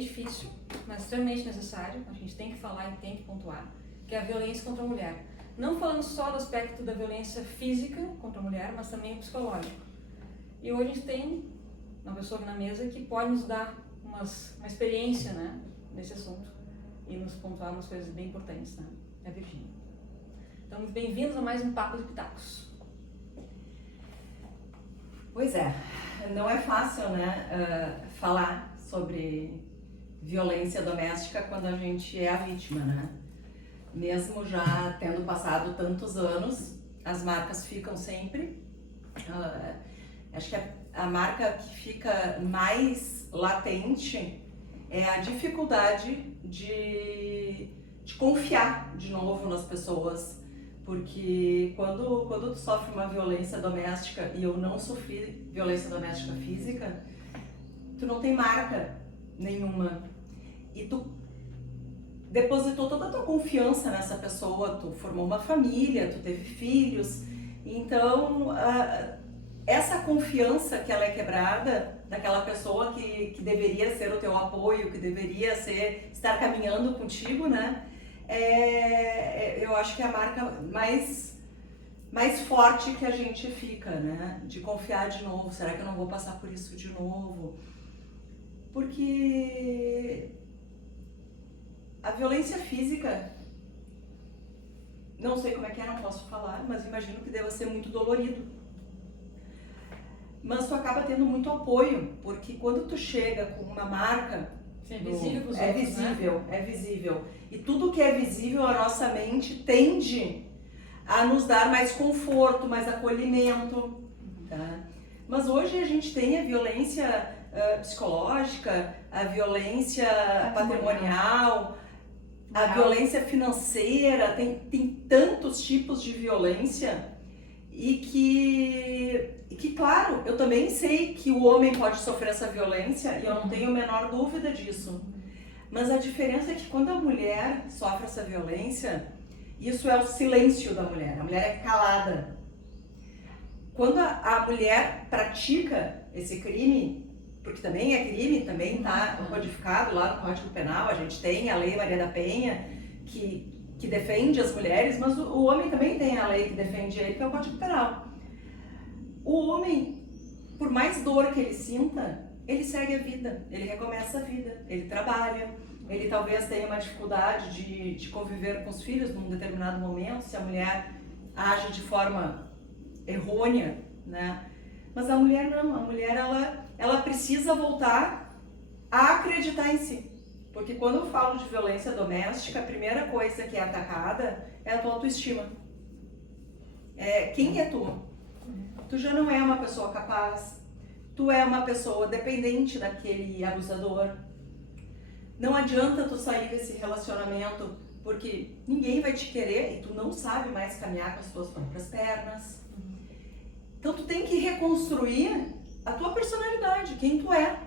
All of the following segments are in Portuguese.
difícil, mas extremamente necessário, a gente tem que falar e tem que pontuar, que é a violência contra a mulher. Não falando só do aspecto da violência física contra a mulher, mas também o psicológico. E hoje a gente tem uma pessoa aqui na mesa que pode nos dar uma experiência, né, nesse assunto e nos pontuar umas coisas bem importantes, né? É a Virgínia. Então, muito bem-vindos a mais um Papo de Pitacos. Pois é, não é fácil, né, falar sobre violência doméstica quando a gente é a vítima, né? Mesmo já tendo passado tantos anos, as marcas ficam sempre. Acho que a marca que fica mais latente é a dificuldade de confiar de novo nas pessoas. Porque quando tu sofre uma violência doméstica, e eu não sofri violência doméstica física, tu não tem marca nenhuma. E tu depositou toda a tua confiança nessa pessoa, tu formou uma família, tu teve filhos. Então, essa confiança que ela é quebrada, daquela pessoa que deveria ser o teu apoio, que deveria estar caminhando contigo, né? Eu acho que é a marca mais forte que a gente fica, né? De confiar de novo. Será que eu não vou passar por isso de novo? Porque a violência física, não sei como é que é, não posso falar, mas imagino que deva ser muito dolorido. Mas tu acaba tendo muito apoio, porque quando tu chega com uma marca, é visível pros é outros, visível, né? é visível. E tudo que é visível, a nossa mente tende a nos dar mais conforto, mais acolhimento. Tá? Mas hoje a gente tem a violência psicológica, a violência patrimonial, a violência financeira, tem tantos tipos de violência e que, claro, eu também sei que o homem pode sofrer essa violência e eu não tenho a menor dúvida disso. Mas a diferença é que quando a mulher sofre essa violência, isso é o silêncio da mulher, a mulher é calada. Quando a mulher pratica esse crime, porque também é crime, também está codificado lá no Código Penal, a gente tem a Lei Maria da Penha, que defende as mulheres, mas o homem também tem a lei que defende ele, que é o Código Penal. O homem, por mais dor que ele sinta, ele segue a vida, ele recomeça a vida, ele trabalha, ele talvez tenha uma dificuldade de conviver com os filhos num determinado momento, se a mulher age de forma errônea, né? Mas a mulher não, a mulher ela precisa voltar a acreditar em si. Porque quando eu falo de violência doméstica, a primeira coisa que é atacada é a tua autoestima. Quem é tu? Tu já não é uma pessoa capaz, tu é uma pessoa dependente daquele abusador. Não adianta tu sair desse relacionamento porque ninguém vai te querer e tu não sabe mais caminhar com as tuas próprias pernas. Então tu tem que reconstruir a tua personalidade, quem tu é.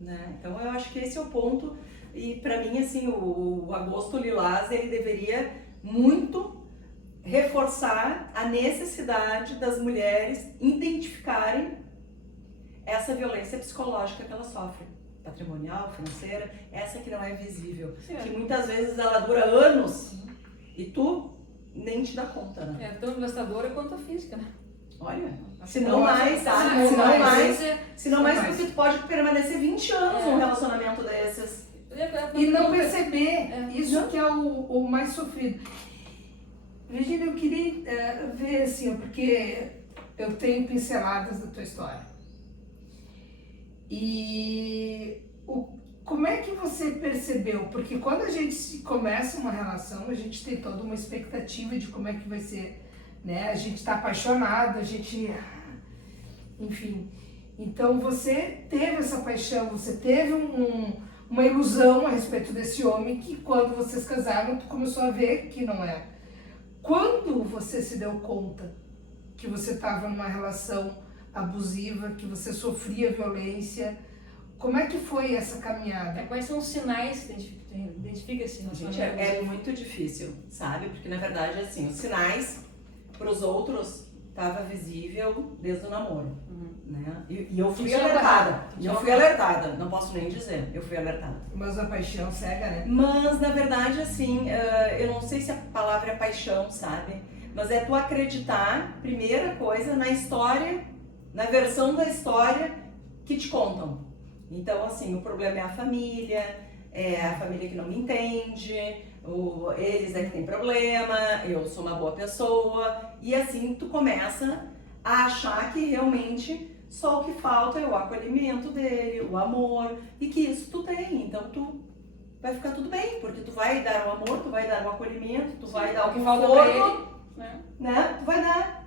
Né? Então eu acho que esse é o ponto e para mim assim o Agosto Lilás ele deveria muito reforçar a necessidade das mulheres identificarem essa violência psicológica que elas sofrem, patrimonial, financeira, essa que não é visível, que muitas vezes ela dura anos e tu nem te dá conta, né? É tão devastadora quanto a física, né? Olha, se não mais, tá? Se não mais, porque tu pode permanecer 20 anos num relacionamento desses. E não perceber isso que é o mais sofrido. Virgínia, eu queria ver assim, porque eu tenho pinceladas da tua história. E como é que você percebeu? Porque quando a gente começa uma relação, a gente tem toda uma expectativa de como é que vai ser, né? A gente está apaixonado, a gente... Enfim. Então você teve essa paixão, você teve uma ilusão a respeito desse homem que quando vocês casaram, tu começou a ver que não era. Quando você se deu conta que você estava numa relação abusiva, que você sofria violência, como é que foi essa caminhada? Quais são os sinais que identifica esse relacionamento? Gente, é muito difícil, sabe? Porque na verdade, assim, os sinais para os outros estava visível desde o namoro, né? E eu fui Tinha alertada. uma- E eu fui alertada, não posso nem dizer, eu fui alertada. Mas a paixão cega, né? Mas, na verdade, assim, eu não sei se a palavra é paixão, sabe? Mas é tu acreditar, primeira coisa, na história, na versão da história que te contam. Então, assim, o problema é a família que não me entende, eles é que tem problema, eu sou uma boa pessoa. E assim, tu começa a achar que realmente só o que falta é o acolhimento dele, o amor, e que isso tu tem. Então, tu vai ficar tudo bem, porque tu vai dar o amor, tu vai dar o acolhimento, tu vai dar o que falta pra ele, conforto, né? Tu vai dar.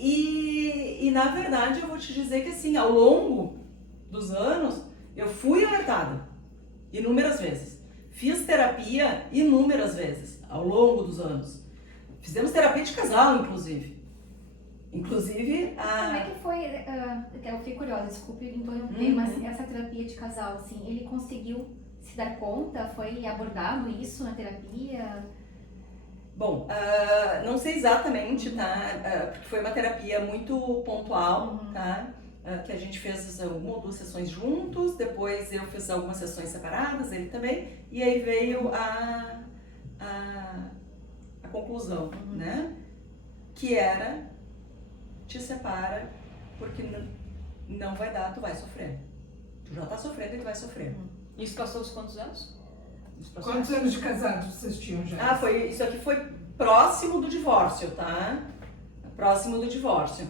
E na verdade eu vou te dizer que assim, ao longo dos anos, eu fui alertada inúmeras vezes. Fiz terapia inúmeras vezes ao longo dos anos. Fizemos terapia de casal, inclusive. Inclusive, Como é que foi, eu fiquei curiosa, desculpe interromper, mas essa terapia de casal, assim, ele conseguiu se dar conta? Foi abordado isso na terapia? Bom, não sei exatamente, tá? Porque foi uma terapia muito pontual, tá? Que a gente fez uma ou duas sessões juntos, depois eu fiz algumas sessões separadas, ele também, e aí veio a conclusão, né? Que era, te separa, porque não vai dar, tu vai sofrer. Tu já tá sofrendo e tu vai sofrer. Isso passou os quantos anos? Quantos anos de casados vocês tinham já? Isso aqui foi próximo do divórcio, tá? Próximo do divórcio.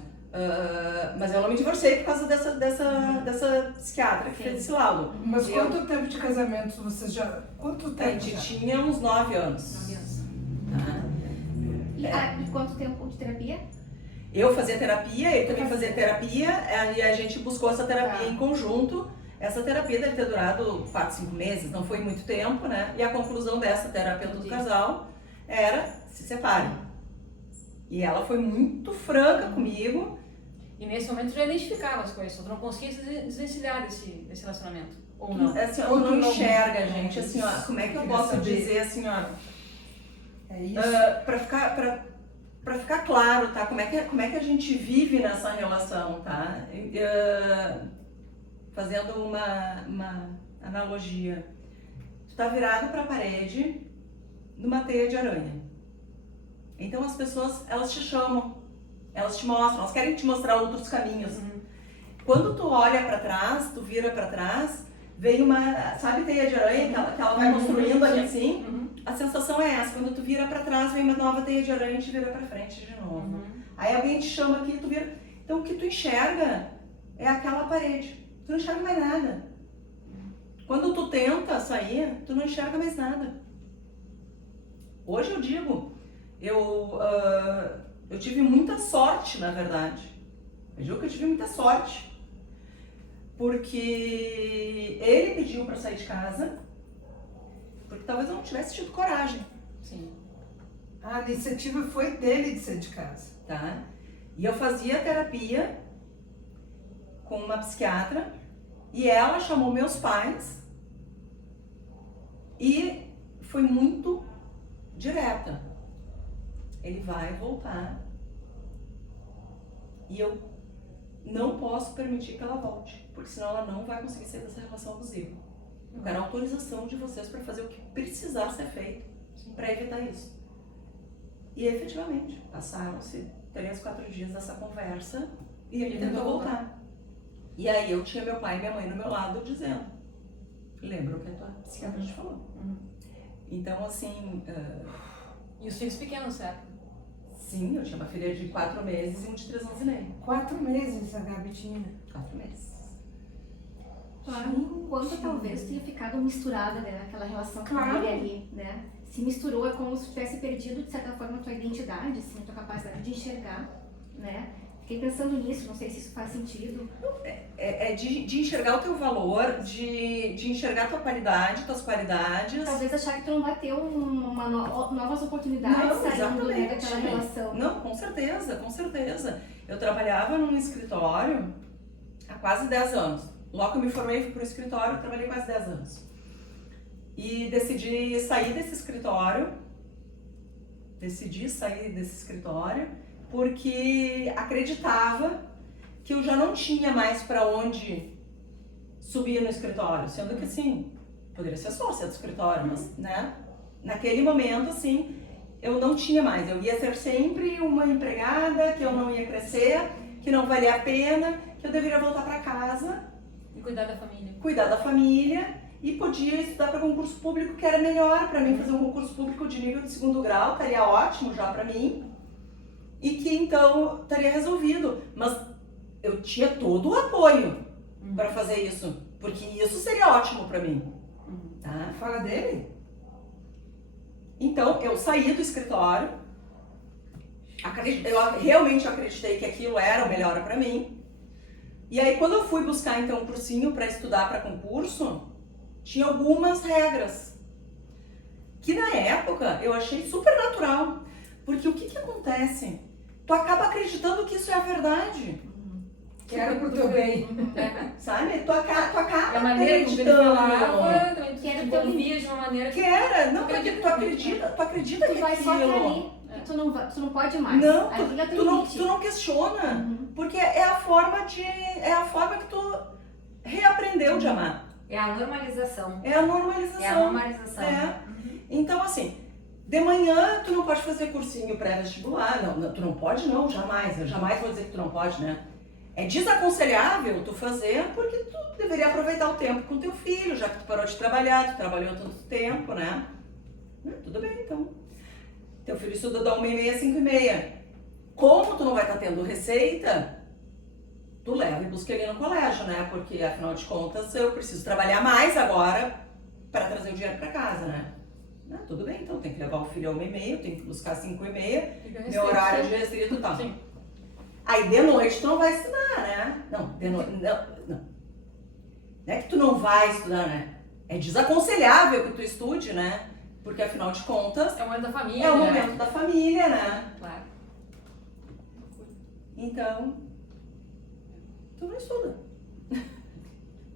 Mas eu não me divorciei por causa dessa psiquiatra que fez esse laudo. Mas quanto tempo de casamento vocês já... Quanto A tempo gente já? tinha uns 9 anos. 9 anos. Tá? E quanto tempo de terapia? Eu fazia terapia, ele também fazia terapia, e a gente buscou essa terapia em conjunto. Essa terapia deve ter durado 4, 5 meses, não foi muito tempo, né? E a conclusão dessa terapeuta do casal era: se separem. E ela foi muito franca comigo. E nesse momento já identificava as coisas, tu não conseguia se desvencilhar desse relacionamento, ou não? Assim, ó, Ou não tu não- enxerga, gente. Assim, ó, como é que eu Queria posso saber. dizer assim, ó? É isso? Pra ficar claro, tá? Como é que a gente vive nessa relação, tá? Fazendo uma analogia. Tu tá virado pra parede numa teia de aranha. Então as pessoas, elas te chamam, elas te mostram, elas querem te mostrar outros caminhos. Quando tu olha pra trás, tu vira pra trás, vem uma, sabe, teia de aranha que ela vai construindo ali assim? A sensação é essa, quando tu vira pra trás, vem uma nova teia de aranha e te vira pra frente de novo. Aí alguém te chama aqui, tu vira. Então o que tu enxerga é aquela parede. Tu não enxerga mais nada. Quando tu tenta sair, tu não enxerga mais nada. Hoje eu digo, eu tive muita sorte, na verdade. Eu digo que eu tive muita sorte. Porque ele pediu pra sair de casa, porque talvez eu não tivesse tido coragem. Sim. A iniciativa foi dele de sair de casa. Tá? E eu fazia terapia com uma psiquiatra e ela chamou meus pais e foi muito direta. Ele vai voltar e eu não posso permitir que ela volte, porque senão ela não vai conseguir sair dessa relação abusiva. Eu quero a autorização de vocês para fazer o que precisar ser feito para evitar isso. E efetivamente, passaram-se 3, 4 dias dessa conversa e ele tentou voltar. E aí eu tinha meu pai e minha mãe no meu lado dizendo: lembra o que a tua psiquiatra te falou. Então assim... E os filhos pequenos, certo? Sim, eu tinha uma filha de 4 meses e um de 3 anos e meio. 4 meses a Gabi tinha. 4 meses. Claro, quanto talvez tenha ficado misturada, né, aquela relação com Claro. ele ali, né? Se misturou, é como se tivesse perdido, de certa forma, a tua identidade, assim, a tua capacidade de enxergar, né? Fiquei pensando nisso, não sei se isso faz sentido. É de enxergar o teu valor, de enxergar a tua qualidade, tuas qualidades. Talvez achar que tu não vai ter novas oportunidades Não, saindo, né, exatamente. daquela relação. Não, com certeza, com certeza. Eu trabalhava num escritório há quase 10 anos. Logo que eu me formei, fui para o escritório, eu trabalhei quase 10 anos. E decidi sair desse escritório porque acreditava que eu já não tinha mais para onde subir no escritório, sendo que assim, poderia ser sócia do escritório, mas, né, naquele momento, assim, eu não tinha mais, eu ia ser sempre uma empregada, que eu não ia crescer, que não valia a pena, que eu deveria voltar para casa, E cuidar da família. cuidar da família e podia estudar para concurso público, que era melhor para mim, fazer um concurso público de nível de 2º grau, estaria ótimo já para mim, e que então estaria resolvido, mas eu tinha todo o apoio para fazer isso, porque isso seria ótimo para mim, tá? Fala dele. Então eu saí do escritório, eu realmente acreditei que aquilo era o melhor para mim, e aí quando eu fui buscar então um cursinho para estudar para concurso, tinha algumas regras que na época eu achei super natural, porque o que acontece? Tu acaba acreditando que isso é a verdade. Quero pro teu bem. Sabe? Tu acaba A maneira como ele acreditando. falava, também tu Que era te teu envolvia de uma maneira Que era, não, Tu porque acredita tu acredita Tu que vai só até aquilo... ali. E tu não pode mais. Não, Ali é teu tu limite. não questiona, Uhum. porque é a forma que tu reaprendeu de amar. É a normalização. É a normalização. É a normalização. É. Então, assim, de manhã tu não pode fazer cursinho pré-vestibular. Não, tu não pode não, jamais. Eu jamais vou dizer que tu não pode, né? É desaconselhável tu fazer porque tu deveria aproveitar o tempo com teu filho, já que tu parou de trabalhar, tu trabalhou tanto tempo, né? Tudo bem, então. Teu filho estuda da 1h30 às 5h30. Como tu não vai estar tendo receita, tu leva e busca ele no colégio, né? Porque, afinal de contas, eu preciso trabalhar mais agora para trazer o dinheiro para casa, né? Tudo bem, então tem que levar o filho a 1h30, tem que buscar às 5h30, meu horário de restrito e tal. Sim. Aí de noite tu não vai estudar, né? Não, de noite, não. Não é que tu não vai estudar, né? É desaconselhável que tu estude, né? Porque afinal de contas, É o momento da família. é o né? momento da família, né? Claro. Então, tu não estuda.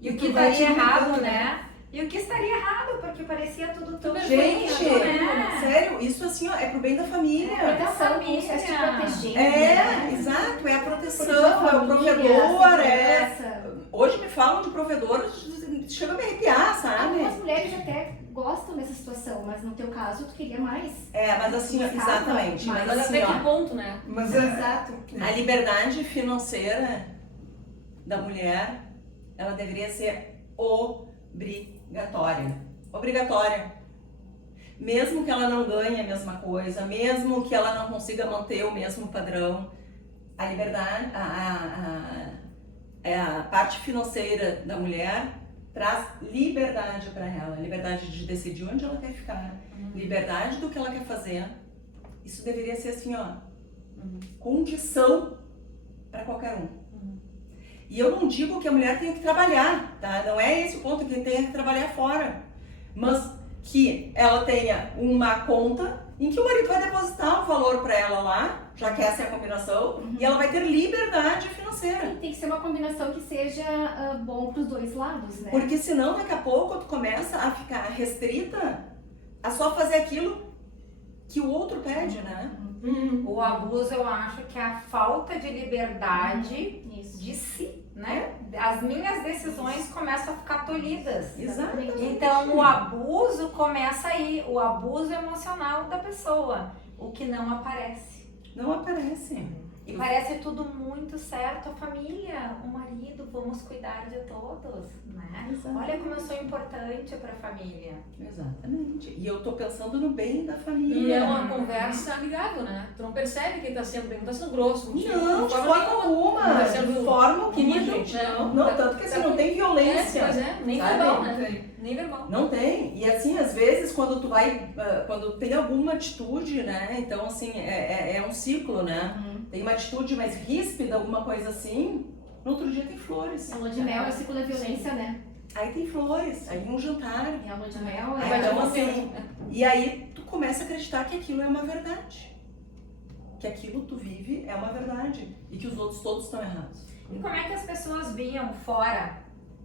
E o que Tu vai te estaria errado, limitando, né? E o que estaria errado, porque parecia tudo tão Gente, né? sério, isso assim, ó, é pro bem da família. Proteção, como se estivesse te protegendo. né? Exato, é a proteção, Proteger a é o família, provedor, segurança. Hoje me falam de provedores, chega a me arrepiar, sabe? Algumas mulheres até gostam dessa situação, mas no teu caso tu queria mais. Mas assim, ó, exatamente. Mas Mas assim, até que ó, ponto, né? Mas Exato. a liberdade financeira da mulher, ela deveria ser obrigatória. Obrigatória. Mesmo que ela não ganhe a mesma coisa, mesmo que ela não consiga manter o mesmo padrão, a liberdade, a parte financeira da mulher traz liberdade para ela, liberdade de decidir onde ela quer ficar, liberdade do que ela quer fazer. Isso deveria ser assim, ó, condição para qualquer um. E eu não digo que a mulher tenha que trabalhar, tá? Não é esse o ponto, que tenha que trabalhar fora. Mas que ela tenha uma conta em que o marido vai depositar um valor para ela lá, já que essa é a combinação, e ela vai ter liberdade financeira. Tem que ser uma combinação que seja bom pros dois lados, né? Porque senão daqui a pouco tu começa a ficar restrita a só fazer aquilo que o outro pede, né? O abuso, eu acho que é a falta de liberdade Isso. de si, né? As minhas decisões começam a ficar tolhidas. Exatamente. Então, o abuso começa aí, o abuso emocional da pessoa, o que não aparece. Não aparece. E parece tudo muito certo, a família, o marido, vamos cuidar de todos, né? Exato. Olha como eu sou importante para a família. Exatamente. E eu tô pensando no bem da E família. é uma conversa amigável, né? Tu não percebe que ele tá sendo bem, não tá sendo grosso. Não, de forma alguma. Tá sendo De forma alguma, querido, gente. né? Não, tanto que assim, não tem violência. Pois é, nem sabe? verbal, né? tem. Nem verbal. Não tem. E assim, às vezes, quando tu vai, quando tem alguma atitude, né? Então, assim, é um ciclo, né? Tem uma atitude mais ríspida, alguma coisa assim, no outro dia tem flores. A lua de mel é o ciclo da violência, né? Aí tem flores, aí um jantar. E a lua de mel Aí, é... então, assim, e aí tu começa a acreditar que aquilo é uma verdade. Que aquilo tu vive é uma verdade. E que os outros todos estão errados. E como é que as pessoas viam fora?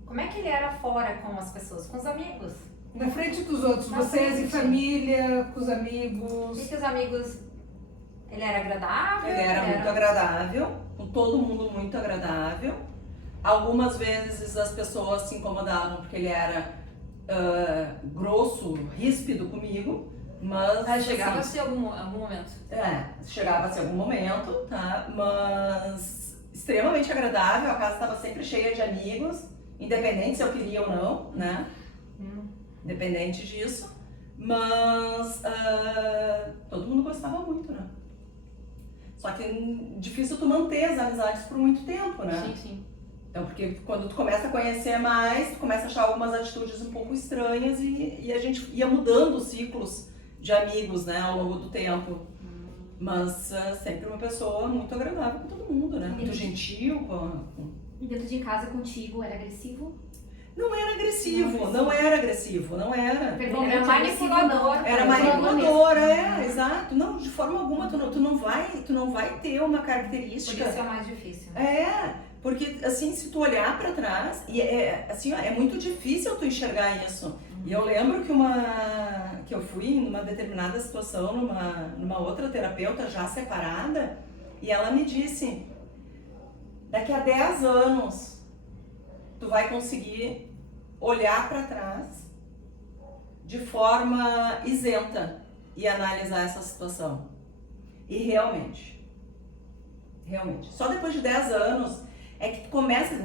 Como é que ele era fora com as pessoas? Com os amigos? Na frente dos outros, Na vocês em frente. família, com os O amigos. que os amigos Ele era agradável? Ele era muito agradável, com todo mundo muito agradável. Algumas vezes as pessoas se incomodavam porque ele era grosso, ríspido comigo, mas Chegava a assim, ser algum momento. chegava a ser algum momento, tá? Mas extremamente agradável, a casa estava sempre cheia de amigos, independente se eu queria ou não, né? Independente disso, mas todo mundo gostava muito, né? Só que é difícil tu manter as amizades por muito tempo, né? Sim, sim. Então, porque quando tu começa a conhecer mais, tu começa a achar algumas atitudes um pouco estranhas e a gente ia mudando os ciclos de amigos, né, ao longo do tempo. Mas sempre uma pessoa muito agradável com todo mundo, né? Muito gentil. E dentro de casa contigo era agressivo? Não era agressivo, não era agressivo, não era. Perdão, Era manipulador. Era manipuladora, exato. Não, de forma alguma tu não vai ter uma característica. Podia ser mais difícil. Porque assim, se tu olhar pra trás, assim, ó, é muito difícil tu enxergar isso. E eu lembro que eu fui numa determinada situação, numa outra terapeuta já separada, e ela me disse, daqui a 10 anos, tu vai conseguir olhar pra trás de forma isenta e analisar essa situação. E realmente, só depois de 10 anos é que tu começa,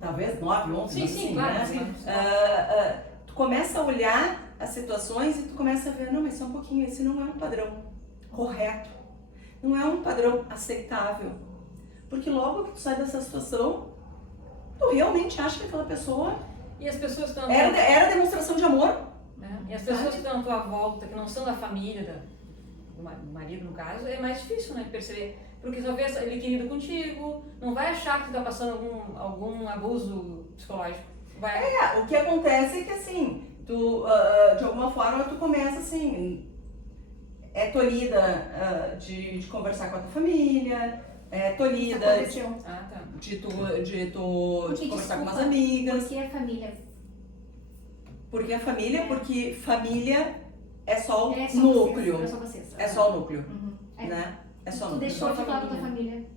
talvez 9, 11, Sim, assim, claro. né? Sim. Tu começa a olhar as situações e tu começa a ver, não, mas só um pouquinho, esse não é um padrão correto, não é um padrão aceitável. Porque logo que tu sai dessa situação, tu realmente acha que aquela pessoa E as pessoas que estão era demonstração de amor. né? E as pessoas que estão à tua volta, que não são da família, do marido no caso, é mais difícil, né, de perceber. Porque talvez ele querido contigo, não vai achar que tu tá passando algum abuso psicológico. O que acontece é que assim, tu, de alguma forma, tu começa assim, tolhida de conversar com a tua família, tolhida Aconteceu. Ah, tá. de Porque, conversar com umas desculpa, amigas. Por que a família? Porque a família, porque família é só o É só núcleo. Vocês, é só vocês. É só o núcleo, Uhum. né? É só o Tu núcleo. deixou Só de a falar com a tua família. família?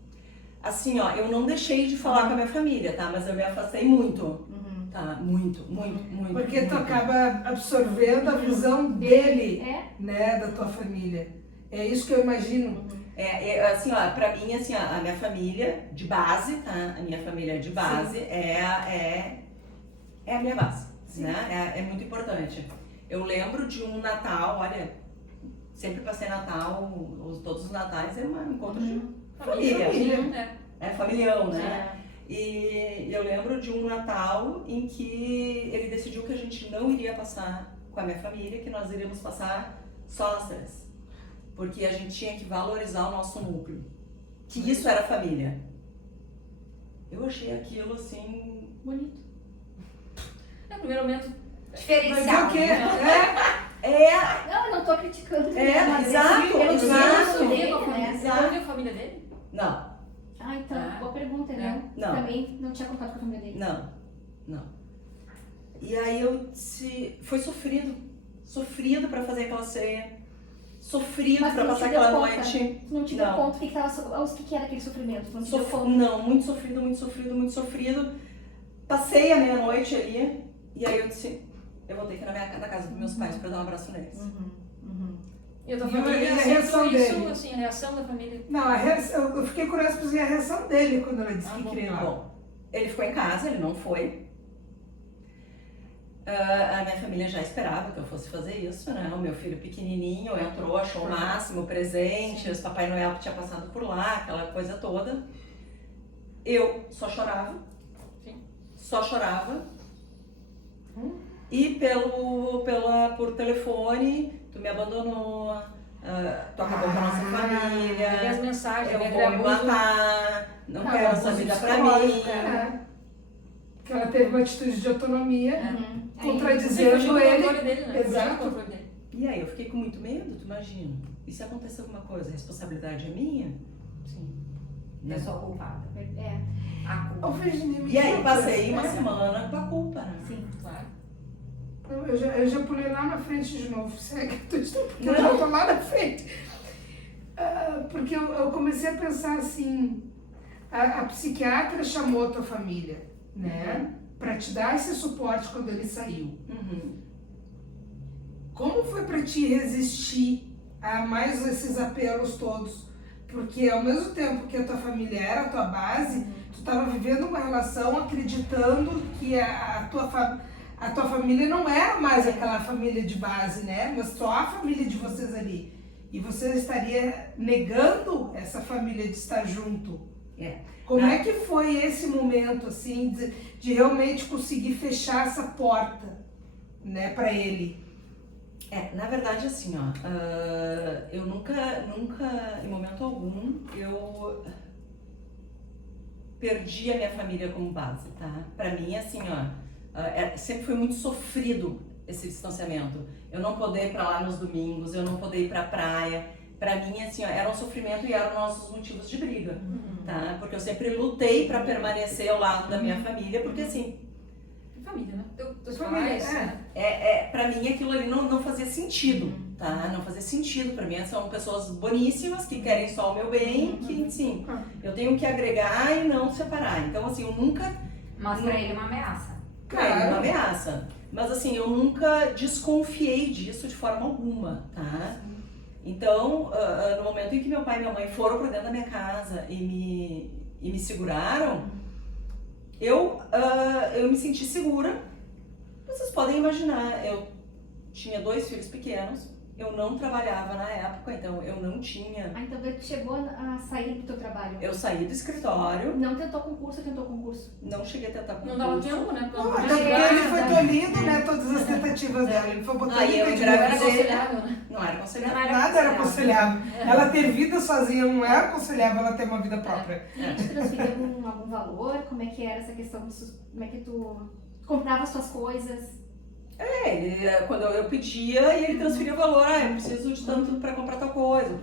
Assim, ó, eu não deixei de falar com a minha família, tá? Mas eu me afastei muito, Uhum. tá? Muito. Porque tu muito. acaba absorvendo a visão dele, É? né, da tua família. É isso que eu imagino. Assim, ó, pra mim, assim, ó, a minha família de base, tá? A minha família de base é a minha base, né? É muito importante. Eu lembro de um Natal, olha, sempre passei Natal, todos os Natais é um encontro de família. É familião, né? E eu lembro de um Natal em que ele decidiu que a gente não iria passar com a minha família, que nós iríamos passar só nós três. Porque a gente tinha que valorizar o nosso núcleo. Que isso era família. Eu achei aquilo assim... Bonito. No primeiro momento, Diferencial. Mas o quê? né? Não, eu não tô criticando. exato, Eu não sei exato. isso dele, você né? não viu a família dele? Não, Ah, então, Ah. boa pergunta, né? Não. Também não tinha contato com a família dele. não. E aí eu disse... Foi sofrido pra fazer aquela ceia. Sofrido Mas pra tu não passar te deu aquela conta? noite. Tu não te deu Não. conta o que era aquele sofrimento? Tu não te deu conta? Não, muito sofrido. Passei a meia-noite ali e aí eu disse, eu vou ter que ir na casa dos meus pais pra dar um abraço neles. E a tua E família a aceitou reação isso, dele? assim, a reação da família. Não, eu fiquei curiosa pra ver a reação dele quando ela disse que bom. queria ir lá. Bom, ele ficou em casa, ele não foi. A minha família já esperava que eu fosse fazer isso, né? O meu filho pequenininho entrou, achou o máximo, presentes, Papai Noel que tinha passado por lá, aquela coisa toda. Eu só chorava. Sim. Só chorava. E por telefone, tu me abandonou, tu acabou com a nossa Ver família, as mensagens, eu ver vou me abuso. matar, não Ah, quero essa abuso vida pra psicológico, mim. é. Que ela teve uma atitude de autonomia, Uhum. Aí, contradizendo Fugiu do ele. controle dele, né? Fugiu do Exato. controle dele. E aí eu fiquei com muito medo, tu imagina? E se acontecer alguma coisa, a responsabilidade é minha? Sim. Eu sou a culpada. É, A culpa. Ô, Virginia, me E aí conta, passei uma né? semana com a culpa, né? sim. Claro. Eu já pulei lá na frente de novo. Segue a tua história, porque Não. eu já tô lá na frente. Porque eu comecei a pensar assim, a psiquiatra chamou a tua família, né? Pra te dar esse suporte quando ele saiu. Uhum. Como foi pra ti resistir a mais esses apelos todos? Porque ao mesmo tempo que a tua família era a tua base, tu estava vivendo uma relação acreditando que a tua família não era mais aquela família de base, né? Mas só a família de vocês ali. E você estaria negando essa família de estar junto. É. Como é que foi esse momento, assim, de realmente conseguir fechar essa porta, né, para ele? Na verdade, assim, ó, eu nunca, em momento algum, eu perdi a minha família como base, tá? Pra mim, assim, ó, sempre foi muito sofrido esse distanciamento. Eu não poder ir pra lá nos domingos, eu não poder ir pra praia. Pra mim, assim, ó, era um sofrimento e eram nossos motivos de briga, tá? Porque eu sempre lutei pra permanecer ao lado da minha família, porque, assim, Família, né? Teus Família, pais, né? pra mim aquilo ali não fazia sentido, tá? Não fazia sentido pra mim. São pessoas boníssimas que querem só o meu bem, que, sim, eu tenho que agregar e não separar. Então, assim, eu nunca... Mas pra ele é uma ameaça. É uma ameaça. Mas, assim, eu nunca desconfiei disso de forma alguma, tá? Então, no momento em que meu pai e minha mãe foram pra dentro da minha casa e me seguraram, eu me senti segura. Vocês podem imaginar, eu tinha 2 filhos pequenos, eu não trabalhava na época, então eu não tinha... Então tu chegou a sair do teu trabalho? Eu saí do escritório, Não tentou concurso ou tentou concurso? não cheguei a tentar concurso. Não dava tempo, né? Até porque ele foi tolhido, né, todas as tentativas dela. Ele foi botando Aí eu Não era engravidei. aconselhável, né? Não era aconselhável. Nada era aconselhável. Ela ter vida sozinha não é aconselhável, ela ter uma vida própria. Te transferia algum valor? Como é que era essa questão? Como é que tu comprava as tuas coisas? Quando eu pedia, e ele transferia o valor, eu preciso de tanto pra comprar tal coisa.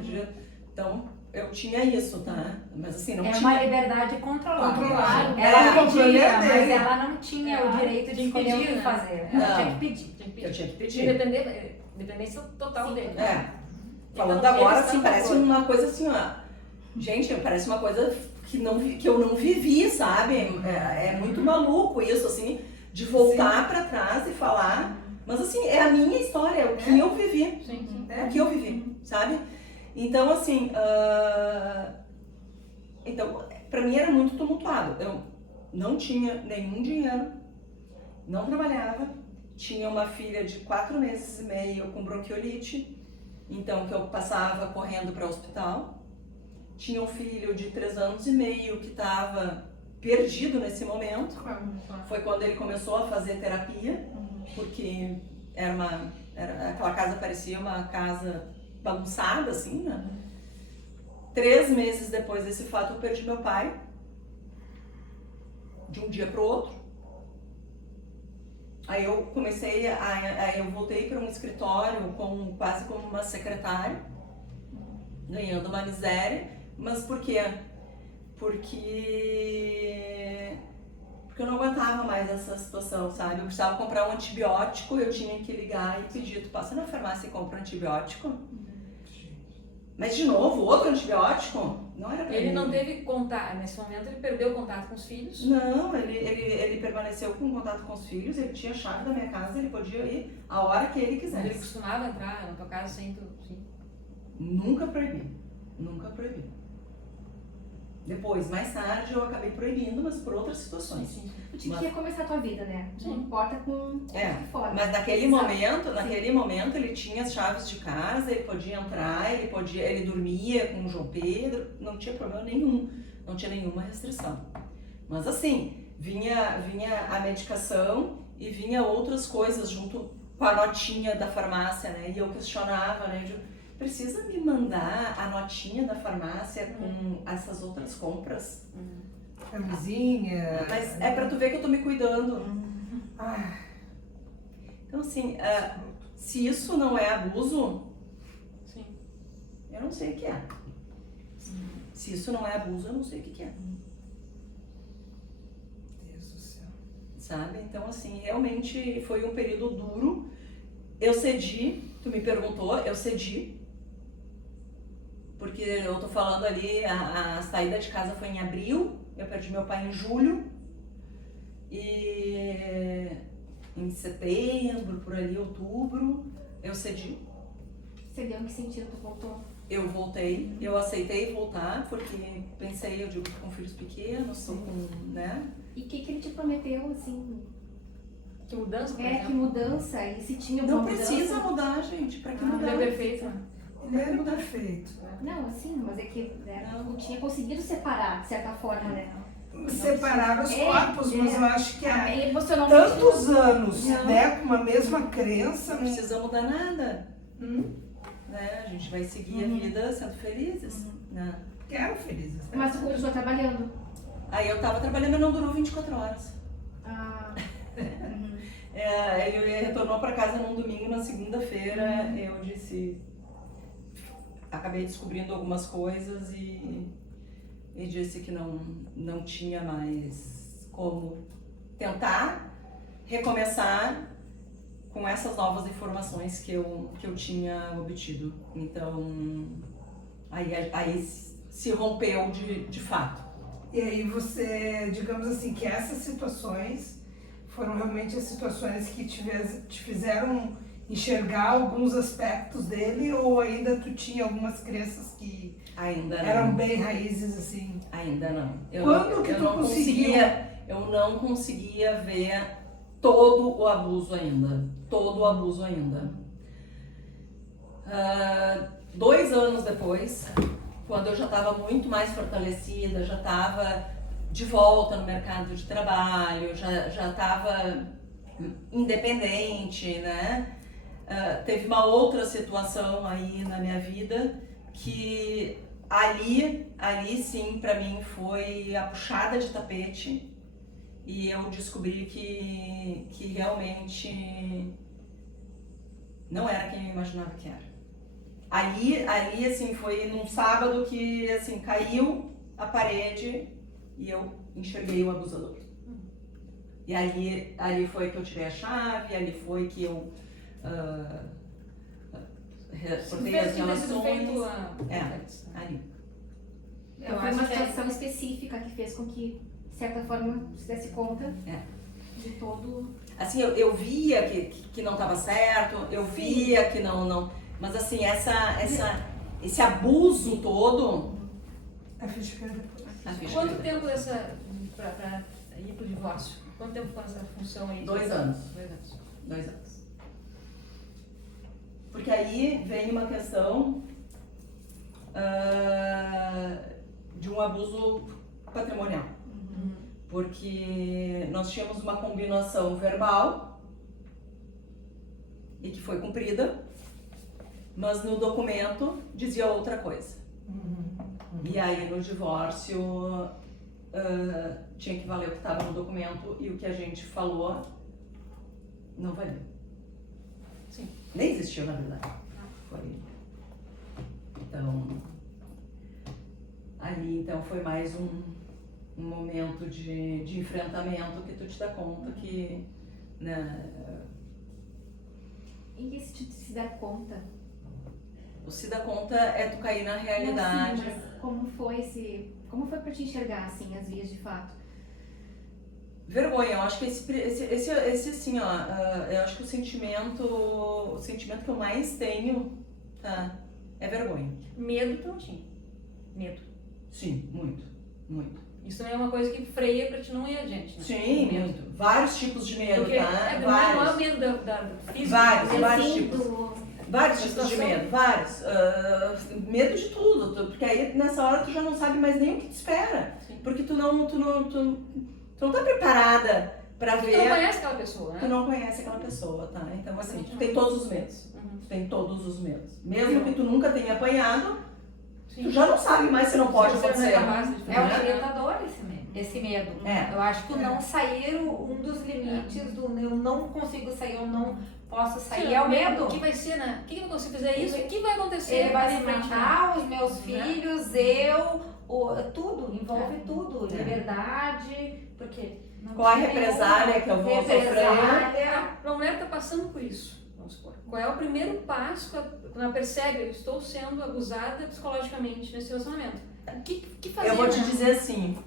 Então, eu tinha isso, tá? Mas assim, não É tinha... uma liberdade controlada. Controlada. Ela O pedia, problema mas dele. ela não tinha o direito de escolher o que Pedir, né? fazer. Não. Ela tinha que pedir. Tinha que pedir. Eu tinha que Tinha pedir. dependência total Sim. dele. Falando Então, agora, eles assim, estão parece de acordo. uma coisa assim, ó. Gente, parece uma coisa que eu não vivi, sabe? É muito maluco isso, assim, de voltar pra trás e falar. Mas assim, é a minha história, é o que eu vivi. Sim, sim. É o que eu vivi, sabe? Então, assim, então, pra mim era muito tumultuado. Eu não tinha nenhum dinheiro, não trabalhava, tinha uma filha de 4 meses e meio com bronquiolite, então que eu passava correndo para o hospital. Tinha um filho de 3 anos e meio que estava perdido nesse momento. Foi quando ele começou a fazer terapia, porque aquela casa parecia uma casa bagunçada, assim, né? 3 meses depois desse fato, eu perdi meu pai, de um dia para o outro. Aí eu comecei, aí eu voltei para um escritório quase como uma secretária, ganhando uma miséria. Mas por quê? Porque eu não aguentava mais essa situação, sabe? Eu precisava comprar um antibiótico, eu tinha que ligar e pedir, tu passa na farmácia e compra um antibiótico? Mas de novo, outro antibiótico? Não era pra Ele mim. não teve contato, nesse momento ele perdeu o contato com os filhos. Não, ele permaneceu com contato com os filhos, ele tinha a chave da minha casa, ele podia ir a hora que ele Ele quisesse. costumava entrar na tua casa sem tu... Sim. Nunca proibi, nunca proibi. Depois, mais tarde, eu acabei proibindo, mas por outras situações. Tu tinha que recomeçar a tua vida, né? Não importa com que forma. Mas naquele Exato. momento ele tinha as chaves de casa, ele podia entrar, ele dormia com o João Pedro, não tinha problema nenhum, não tinha nenhuma restrição. Mas assim, vinha a medicação e vinha outras coisas junto com a notinha da farmácia, né? E eu questionava, né? Precisa me mandar a notinha da farmácia com essas outras compras? Camisinha. Mas é pra tu ver que eu tô me cuidando. Ah, Então assim, se isso não é abuso, Sim. eu não sei o que é. Se isso não é abuso, eu não sei o que é. Deus do céu. Sabe? Então assim, realmente foi um período duro. Eu cedi, tu me perguntou, eu cedi. porque eu tô falando ali, a saída de casa foi em abril, eu perdi meu pai em julho, e em setembro, por ali, outubro, eu cedi. Você deu em que sentido tu voltou? Eu voltei, eu aceitei voltar, porque pensei, eu digo, com filhos pequenos, sou com, né? E o que ele te prometeu, assim? Que mudança, por Que exemplo? mudança? E se tinha alguma Não precisa mudança? mudar, gente, pra que Ele mudar? é perfeito, né? Ele era perfeito. Não, assim, mas é que né, tu tinha conseguido separar, de certa forma, né? Separar os corpos, mas eu acho que É, emocionalmente. tantos anos, Não. né, com uma mesma crença, Não precisa mudar nada, Hum, né? A gente vai seguir a vida sendo felizes, né? quero felizes. Né? Mas tu continuou trabalhando. Aí eu tava trabalhando, mas não durou 24 horas. Ah, Ele retornou para casa num domingo, na segunda-feira eu disse, acabei descobrindo algumas coisas e disse que não tinha mais como tentar recomeçar com essas novas informações que eu tinha obtido. Então, aí se rompeu de fato. E aí você, digamos assim, que essas situações foram realmente as situações que te fizeram enxergar alguns aspectos dele, ou ainda tu tinha algumas crenças que Ainda não. eram bem raízes, assim? Ainda não. Quando que tu não conseguiu? Eu não conseguia ver todo o abuso ainda. Todo o abuso ainda. 2 anos depois, quando eu já estava muito mais fortalecida, já estava de volta no mercado de trabalho, já estava independente, né? Teve uma outra situação aí na minha vida que ali sim, para mim foi a puxada de tapete e eu descobri que realmente não era quem eu imaginava que era. Ali assim, foi num sábado que assim, caiu a parede e eu enxerguei o abusador. E ali foi que eu tirei a chave, ali foi que eu resolvi as relações. Ali. foi uma situação específica que fez com que, de certa forma, se desse conta de todo. Assim, eu via que não estava certo, eu via que não. Mas assim, esse abuso todo. A ficha caiu depois. Quanto tempo pra ir pro divórcio? Quanto tempo ficou nessa função aí? 2 anos. 2 anos. Porque aí vem uma questão de um abuso patrimonial. Porque nós tínhamos uma combinação verbal e que foi cumprida, mas no documento dizia outra coisa. E aí no divórcio tinha que valer o que estava no documento e o que a gente falou não valeu. Sim. Nem existiu, na verdade. Foi. Então, ali então foi mais um momento de enfrentamento que tu te dá conta que, né, Em que se dar conta? o se dá conta é tu cair na realidade. Não, sim, mas como foi pra te enxergar, assim, as vias de fato? Vergonha, eu acho que esse assim, ó, eu acho que o sentimento que eu mais tenho, tá, é vergonha. Medo tu não tinha. Medo. Sim, muito, muito. Isso também é uma coisa que freia pra te não ir adiante, né? Sim, Medo. muito. Vários tipos de medo, Porque tá? não é o Vários. medo da física. Vários, mas vários assim, tipos. Vários tipos de medo, vários. Medo de tudo, porque aí nessa hora tu já não sabe mais nem o que te espera. Sim. Porque tu não tá preparada pra Tu ver. não conhece aquela pessoa, Tu né? não conhece aquela pessoa, tá? Então assim, Exatamente. tu tem todos os medos. Uhum. Tu tem todos os medos. Mesmo que tu nunca tenha apanhado, Sim. tu já não sabe mais se não pode Você acontecer. é capaz de É o fazer. orientador esse medo. É. Eu acho que o não sair, um dos limites do eu não consigo sair, eu não posso sair, é o medo. O que vai ser, né? O que vai acontecer? Fizer isso, o que vai acontecer? Ele vai na se frente, né? matar, os meus filhos, tudo, envolve É. tudo. É. Liberdade, porque não Qual a tinha represália nenhuma que eu vou sofrer? represália. A mulher tá passando por isso. vamos supor. Qual é o primeiro passo quando ela percebe, eu estou sendo abusada psicologicamente nesse relacionamento? O que fazer? Eu vou te né? dizer assim,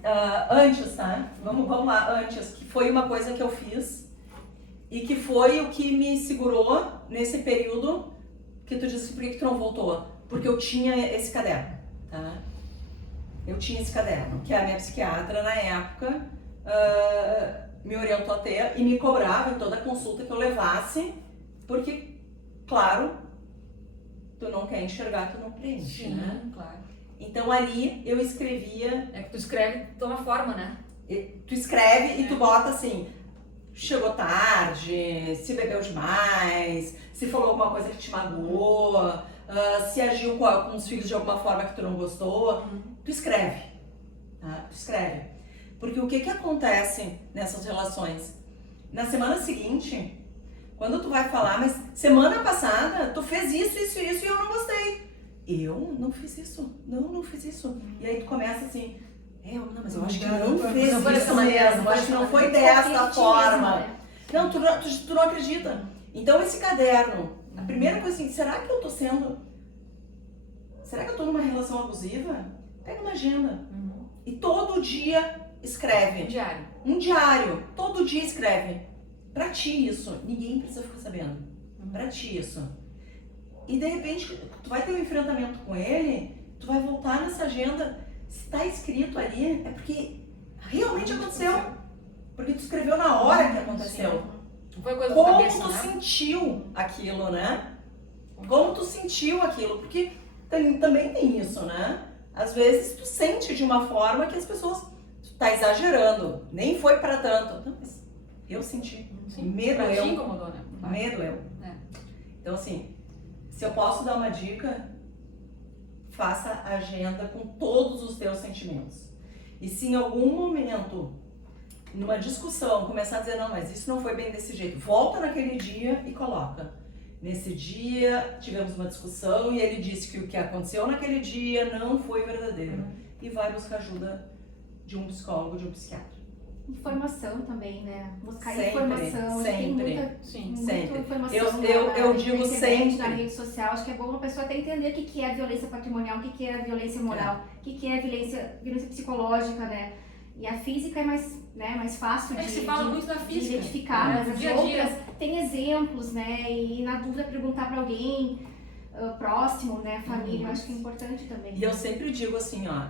antes, tá? Vamos lá, antes, que foi uma coisa que eu fiz e que foi o que me segurou nesse período que tu disse, por que tu não voltou? Porque eu tinha esse caderno, tá? Eu tinha esse caderno, que a minha psiquiatra, na época, me orientou a ter e me cobrava em toda consulta que eu levasse, porque, claro, tu não quer enxergar, tu não preenche, Sim, né? claro. Então ali eu escrevia, É que tu escreve, toma forma, né? tu escreve e tu bota assim, chegou tarde, se bebeu demais, se falou alguma coisa que te magoou, se agiu com os filhos de alguma forma que tu não gostou, tu escreve, tá? Tu escreve. Porque o que acontece nessas relações? Na semana seguinte, quando tu vai falar, mas semana passada tu fez isso e eu não gostei. Eu não fiz isso, não fiz isso. E aí tu começa assim, não, mas eu acho que não fez Não foi isso dessa maneira, mesmo, não acho que não foi Desconfia dessa de ti forma. mesmo, né? Não, tu não acredita. Então esse caderno, a primeira coisa assim, será que eu tô numa relação abusiva? Pega uma agenda e todo dia escreve. Diário. Um diário, todo dia escreve. Pra ti isso, ninguém precisa ficar sabendo. Pra ti isso. E de repente, tu vai ter um enfrentamento com ele, tu vai voltar nessa agenda, se tá escrito ali, é porque realmente aconteceu. Porque tu escreveu na hora que aconteceu. Não foi coisa da Como cabeça, tu né? sentiu aquilo, né? Como tu sentiu aquilo, porque também tem isso, né? Às vezes tu sente de uma forma que as pessoas, tu tá exagerando, nem foi pra tanto. Não, mas eu senti, me Pra ti doeu, incomodou, né? me doeu. É. Então assim, se eu posso dar uma dica, faça agenda com todos os teus sentimentos. E se em algum momento, numa discussão, começar a dizer, não, mas isso não foi bem desse jeito, volta naquele dia e coloca. Nesse dia, tivemos uma discussão e ele disse que o que aconteceu naquele dia não foi verdadeiro. E vai buscar ajuda de um psicólogo, de um psiquiatra. Informação também, né? Buscar Sempre, informação. Tem sempre. Sim. muita Sempre. informação Eu na digo internet, sempre. na rede social. Acho que é bom a pessoa até entender o que é a violência patrimonial, o que é a violência moral, o que é a violência psicológica, né? E a física é mais fácil É que se fala muito da de física. identificar, né? mas as Dia a dia. outras tem exemplos, né? E na dúvida perguntar para alguém próximo, né? Família, eu acho que é importante também. E eu sempre digo assim, ó,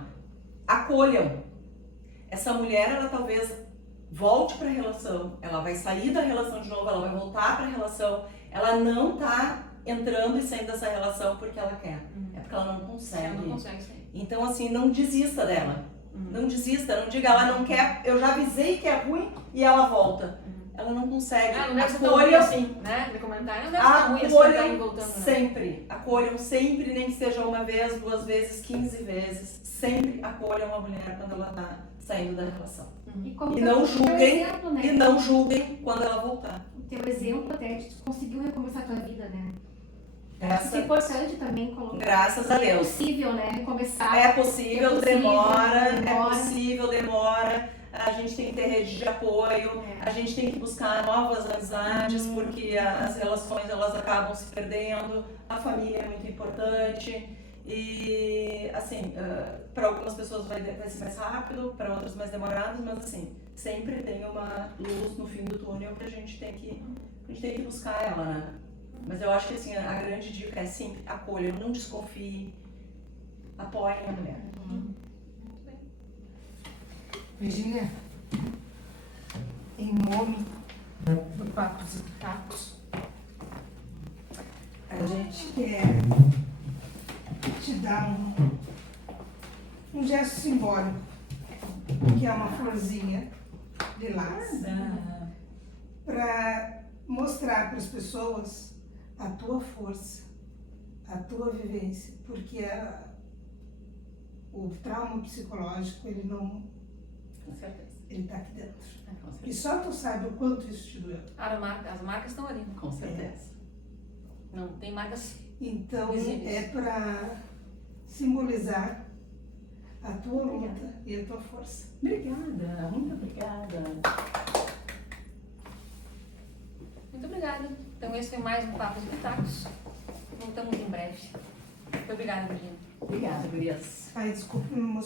acolham. Essa mulher, ela talvez volte para a relação, ela vai sair da relação de novo, ela vai voltar para a relação, ela não tá entrando e saindo dessa relação porque ela quer, é porque ela não consegue. Ela não consegue sair. Então assim, não desista dela, não desista, não diga, ela não quer, eu já avisei que é ruim e ela volta. Ela não consegue. Não deve ser tão ruim Acolham, assim, né? De comentário, não deve ser tão ruim assim, tá aí acolham voltando, né? sempre, acolham sempre, nem que seja uma vez, 2 vezes, 15 vezes, sempre acolham a mulher quando ela tá saindo da relação. como E não teu julguem, exemplo, né? e não julguem quando ela voltar. O teu exemplo até de tu conseguiu recomeçar a tua vida, né? Isso é Essa, importante também colocar. graças a É Deus. possível, né? Recomeçar. É possível, demora, demora. é possível, demora. A gente tem que ter rede de apoio, a gente tem que buscar novas amizades, porque as relações elas acabam se perdendo, a família é muito importante. E, assim, para algumas pessoas vai ser mais rápido, para outras mais demorado, mas, assim, sempre tem uma luz no fim do túnel que a gente tem que buscar ela, né? Mas eu acho que, assim, a grande dica é sempre acolha, não desconfie, apoiem a mulher. Virgínia, em nome do Papos e Tacos, a gente quer te dar um gesto simbólico, que é uma florzinha lilás, para mostrar para as pessoas a tua força, a tua vivência, porque o trauma psicológico, ele não... Com certeza. Ele tá aqui dentro. Com E certeza. só tu sabe o quanto isso te doeu. As marcas estão ali. Com certeza. Não, tem marcas. Então, Visíveis. é para simbolizar a tua luta e a tua força. Obrigada, muito obrigada. Muito obrigada. Então esse foi mais um Papo de Pitacos. Voltamos em breve. Muito obrigada, Virginia. Obrigada, gurias. Ai, desculpe me emocionar.